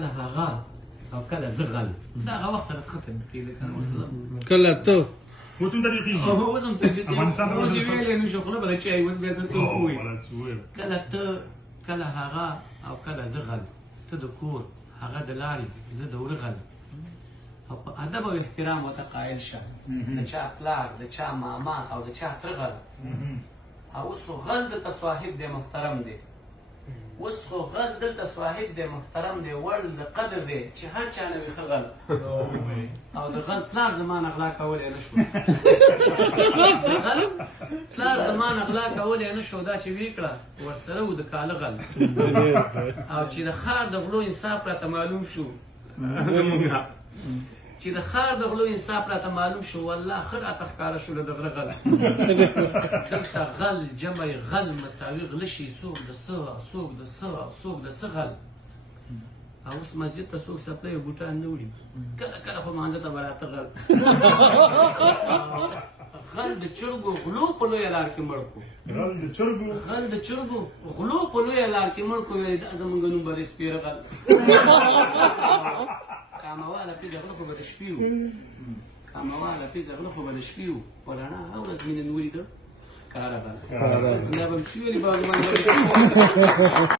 هغه او کله زغل دا هغه وخت سره ختم کېده کنه کله ته وتم تاريخي هو زم ته افغانستان هو چې ویلې نو شو خو به چې ایوت به تاسو کوی ولا سوير کله ته کله هغه او کله زغل ته د کور هغه د لاري زه د ورغل او په ادب او احترام وته قائل شه د چا پلار د چا ماما او د چا ترغل او اوس غل د صاحب د محترم دی اوس خو غل دلته صاحب دی محترم دی وړ د قدر دی چې هر چا نه وي ښه غل او د غل پلار زمان اغلا کولی نه شو د غل پلار زمان اغلا کولی نه شو دا چې ویې کړه ورسره و د کاله غل او چې د ښار د غلو انصاف راته معلوم شو چې د ښار د غلو انصاف راته معلوم شو والله ښه راته ښکاره شو د غره غل دلته غل جمع غل مساوي غله شي څوک د څه او څوک د څه او څوک د څه غل او اوس مسجد ته څوک څپلۍ او بوټان نه وړي کله کله خو مانځه ته به راته غل غل د چرګو غلو په لویه لار کې مړ کړو غل د چرګو غلو په لویه لار کې مړ کړو ویل دا زمونږ نوم به دی سپېره غل کامواله پیزه غله خو به د شپې وو کامواله پیزه غله خو به د شپې وو په رڼا ورځ مې نن ولیده کاره غل دا به مې چې ویلي باغبان